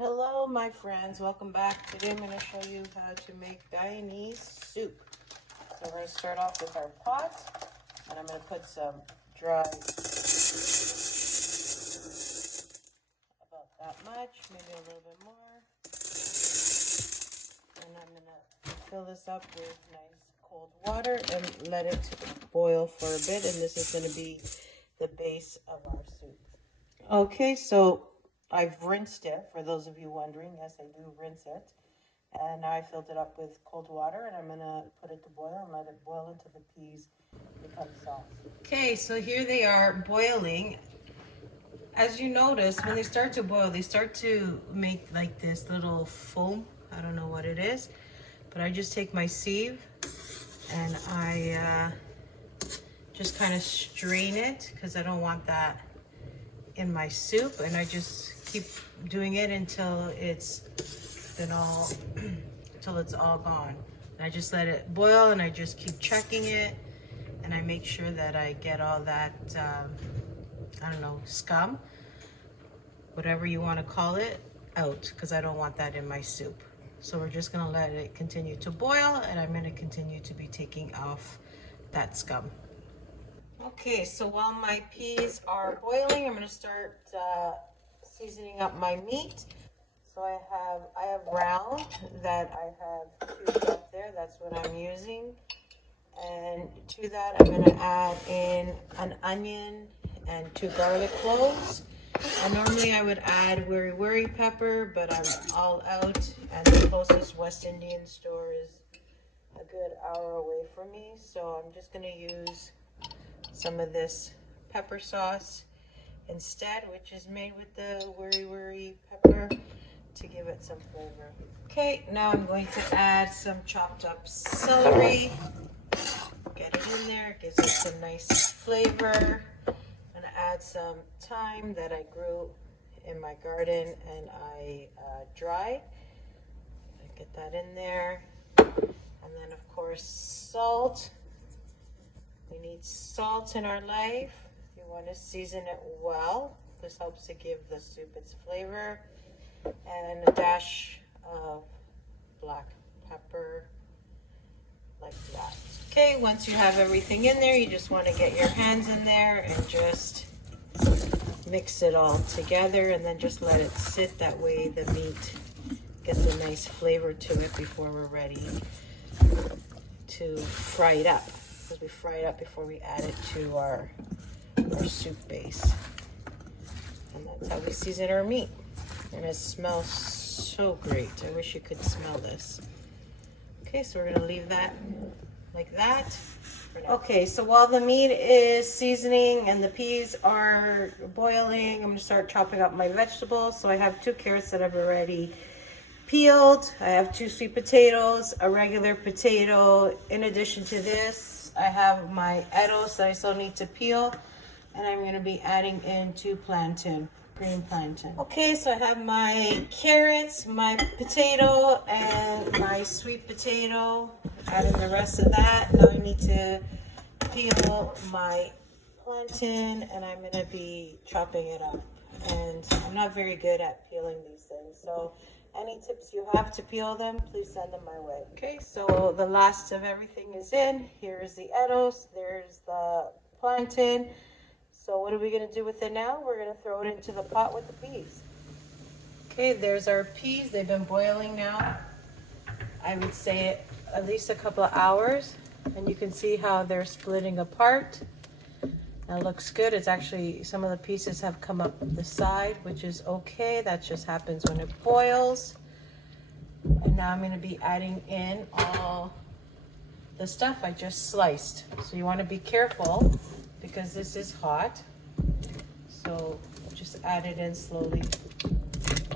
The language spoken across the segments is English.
Hello my friends, welcome back. Today I'm going to show you how to make Guyanese soup. So we're going to start off with our pot, and I'm going to put some dry, about that much, maybe a little bit more. And I'm going to fill this up with nice cold water and let it boil for a bit, and this is going to be the base of our soup. Okay, so I've rinsed it, for those of you wondering. Yes, I do rinse it. And now I filled it up with cold water, and I'm going to put it to boil and let it boil until the peas become soft. Okay, so here they are boiling. As you notice, when they start to boil, they start to make like this little foam. I don't know what it is, but I just take my sieve and I just kind of strain it because I don't want that in my soup, and I just keep doing it until it's been all gone. And I just let it boil, and I just keep checking it, and I make sure that I get all that I don't know, scum, whatever you want to call it, out, because I don't want that in my soup. So we're just going to let it continue to boil, and I'm going to continue to be taking off that scum. Okay, so while my peas are boiling, I'm going to start seasoning up my meat. So I have round that I have cubed up there. That's what I'm using. And to that, I'm going to add in an onion and 2 garlic cloves. And normally I would add wiri pepper, but I'm all out, and the closest West Indian store is a good hour away from me. So I'm just going to use some of this pepper sauce instead, which is made with the wiri pepper, to give it some flavor. Okay, now I'm going to add some chopped up celery. Get it in there, it gives it some nice flavor. I'm gonna add some thyme that I grew in my garden and I dried. Get that in there. And then of course salt. We need salt in our life. You want to season it well. This helps to give the soup its flavor. And a dash of black pepper, like that. Okay, once you have everything in there, you just want to get your hands in there and just mix it all together, and then just let it sit. That way the meat gets a nice flavor to it before we're ready to fry it up. Because we fry it up before we add it to our soup base. And that's how we season our meat. And it smells so great. I wish you could smell this. Okay, so we're gonna leave that like that. Okay, so while the meat is seasoning and the peas are boiling, I'm gonna start chopping up my vegetables. So I have 2 carrots that I've already peeled. I have 2 sweet potatoes, a regular potato. In addition to this, I have my edos that I still need to peel, and I'm going to be adding in 2 plantain, green plantain. Okay, so I have my carrots, my potato, and my sweet potato. Adding the rest of that. Now I need to peel my plantain, and I'm going to be chopping it up. And I'm not very good at peeling these things, so any tips you have to peel them, please send them my way. Okay, so the last of everything is in. Here's the edos, there's the plantain. So what are we going to do with it now? We're going to throw it into the pot with the peas. Okay, there's our peas. They've been boiling now, I would say at least a couple of hours. And you can see how they're splitting apart. That looks good. It's actually, some of the pieces have come up the side, which is okay. That just happens when it boils. And now I'm going to be adding in all the stuff I just sliced. So you want to be careful because this is hot. So just add it in slowly,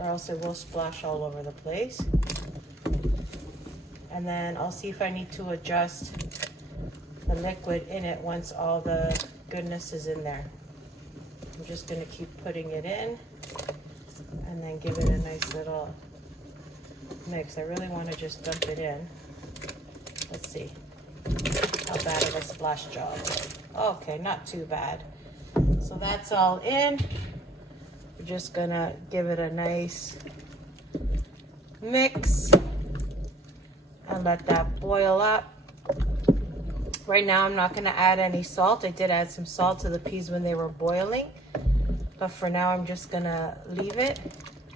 or else it will splash all over the place. And then I'll see if I need to adjust the liquid in it once all the goodness is in there. I'm just going to keep putting it in and then give it a nice little mix. I really want to just dump it in. Let's see how bad of a splash job. Okay, not too bad. So that's all in. We're just gonna give it a nice mix and let that boil up. Right now I'm not going to add any salt. I did add some salt to the peas when they were boiling, but for now I'm just going to leave it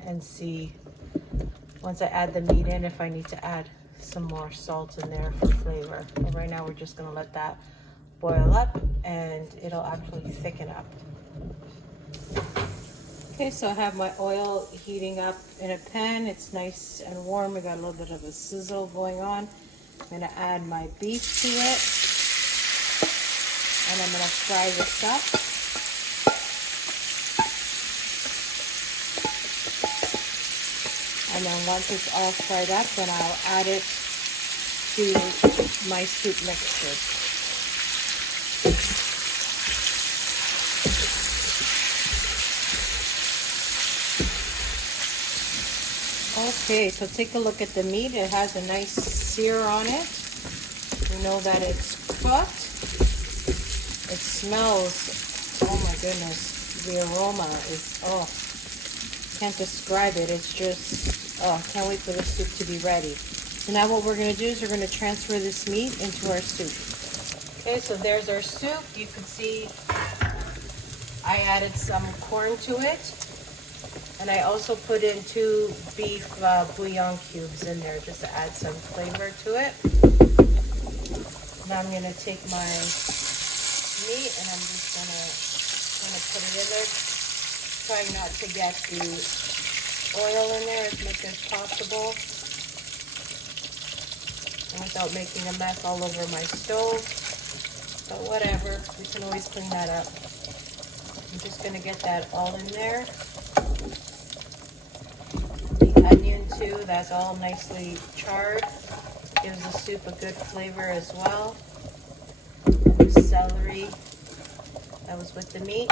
and see once I add the meat in if I need to add some more salt in there for flavor. But right now we're just going to let that boil up and it'll actually thicken up. Okay, so I have my oil heating up in a pan. It's nice and warm. We got a little bit of a sizzle going on. I'm going to add my beef to it. And I'm going to fry this up. And then once it's all fried up, then I'll add it to my soup mixture. Okay, so take a look at the meat. It has a nice sear on it. You know that it's cooked. It smells, oh my goodness, the aroma is, oh, can't describe it. It's just, oh, can't wait for the soup to be ready. So now what we're going to do is we're going to transfer this meat into our soup. Okay, so there's our soup. You can see I added some corn to it. And I also put in 2 beef bouillon cubes in there just to add some flavor to it. Now I'm going to take my meat and I'm just gonna put it in there. Trying not to get the oil in there as much as possible. And without making a mess all over my stove. But whatever, we can always clean that up. I'm just going to get that all in there. The onion too, that's all nicely charred. Gives the soup a good flavor as well. And the celery that was with the meat.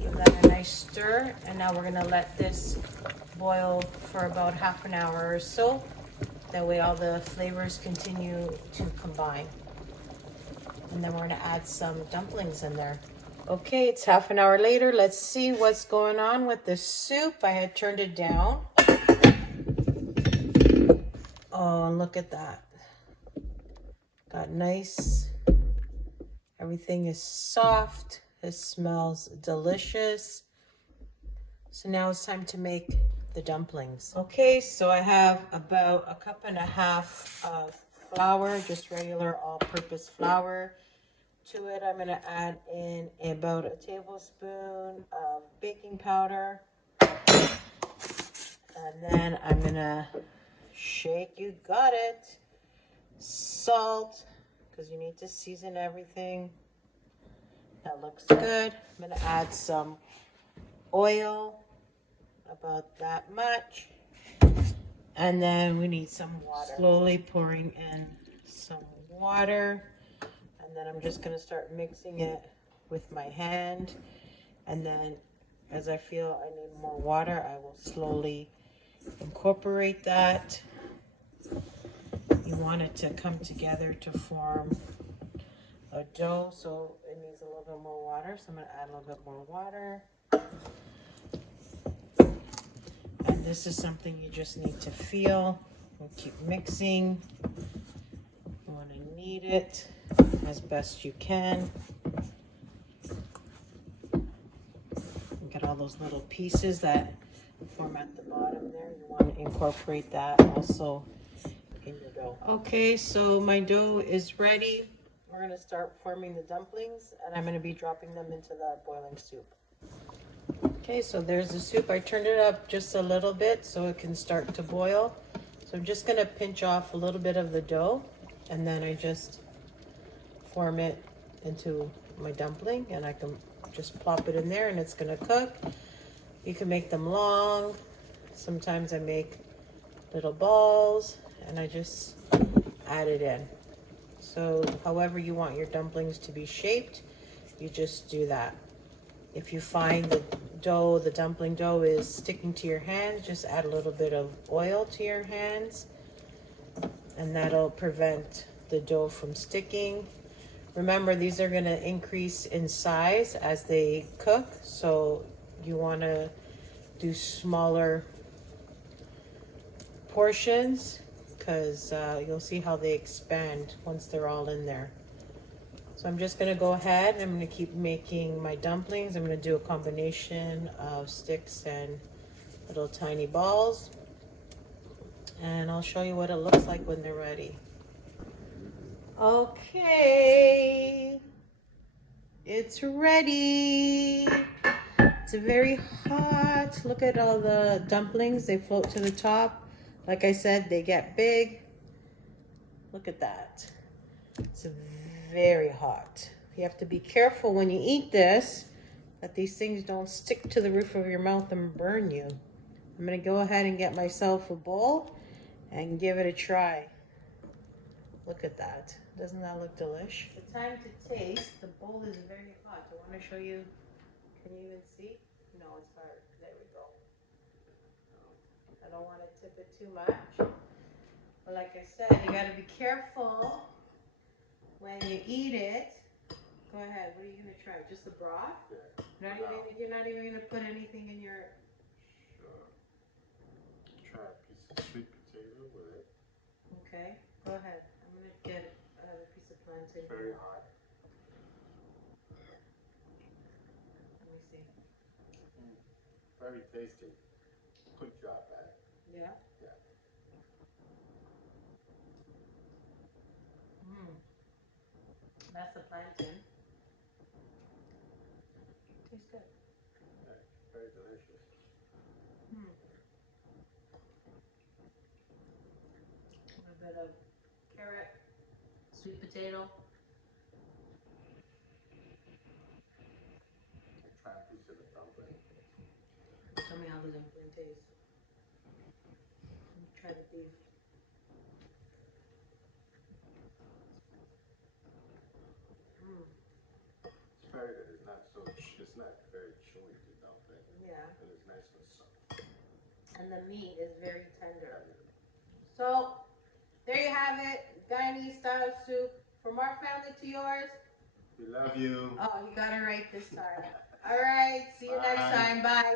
Give that a nice stir. And now we're going to let this boil for about half an hour or so. That way all the flavors continue to combine. And then we're going to add some dumplings in there. Okay, it's half an hour later. Let's see what's going on with the soup. I had turned it down. Oh, and look at that. Got nice. Everything is soft. It smells delicious. So now it's time to make the dumplings. Okay, so I have about 1.5 cups of flour, just regular all-purpose flour. To it, I'm going to add in about 1 tablespoon of baking powder. And then I'm going to shake, you got it, salt, because you need to season everything. That looks good. I'm going to add some oil, about that much. And then we need some water. Slowly pouring in some water. And then I'm just going to start mixing it with my hand. And then as I feel I need more water, I will slowly incorporate that. You want it to come together to form a dough, so it needs a little bit more water. So I'm going to add a little bit more water. And this is something you just need to feel. We'll keep mixing. You want to knead it as best you can. Get all those little pieces that form at the bottom there. You want to incorporate that also in your dough. Okay, so my dough is ready. We're going to start forming the dumplings, and I'm going to be dropping them into the boiling soup. Okay, so there's the soup. I turned it up just a little bit so it can start to boil. So I'm just going to pinch off a little bit of the dough, and then I just form it into my dumpling, and I can just plop it in there and it's going to cook. You can make them long. Sometimes I make little balls and I just add it in. So however you want your dumplings to be shaped, you just do that. If you find the dough, the dumpling dough is sticking to your hands, just add a little bit of oil to your hands, and that'll prevent the dough from sticking. Remember, these are going to increase in size as they cook, so you want to do smaller portions because you'll see how they expand once they're all in there. So I'm just going to go ahead and I'm going to keep making my dumplings. I'm going to do a combination of sticks and little tiny balls. And I'll show you what it looks like when they're ready. Okay, it's ready. It's very hot. Look at all the dumplings. They float to the top. Like I said, they get big. Look at that. It's very hot. You have to be careful when you eat this that these things don't stick to the roof of your mouth and burn you. I'm going to go ahead and get myself a bowl and give it a try. Look at that. Doesn't that look delish? The time to taste. The bowl is very hot. I want to show you. Can you even see? No, it's hard. There we go. I don't want to tip it too much. But like I said, you got to be careful when you eat it. Go ahead. What are you going to try? Just the broth? Yeah. You're not even going to put anything in your... Sure. Try a piece of sweet potato with it. Okay. Go ahead. I'm going to get another piece of plantain. It's very hot. Let me see. Very tasty. Good job, man. Yeah? Yeah. That's the plantain. Tastes good. Yeah, very delicious. A little bit of carrot, sweet potato. Try a piece of the dumpling. Tell me how the dumpling tastes. Try the beef. It's very good. It's not so. It's not very chewy, the dumpling. Yeah. And it's nice and soft. And the meat is very tender. So there you have it, Guyanese style soup. From our family to yours. We love you. Oh, you got it right this time. All right. See you next time. Bye.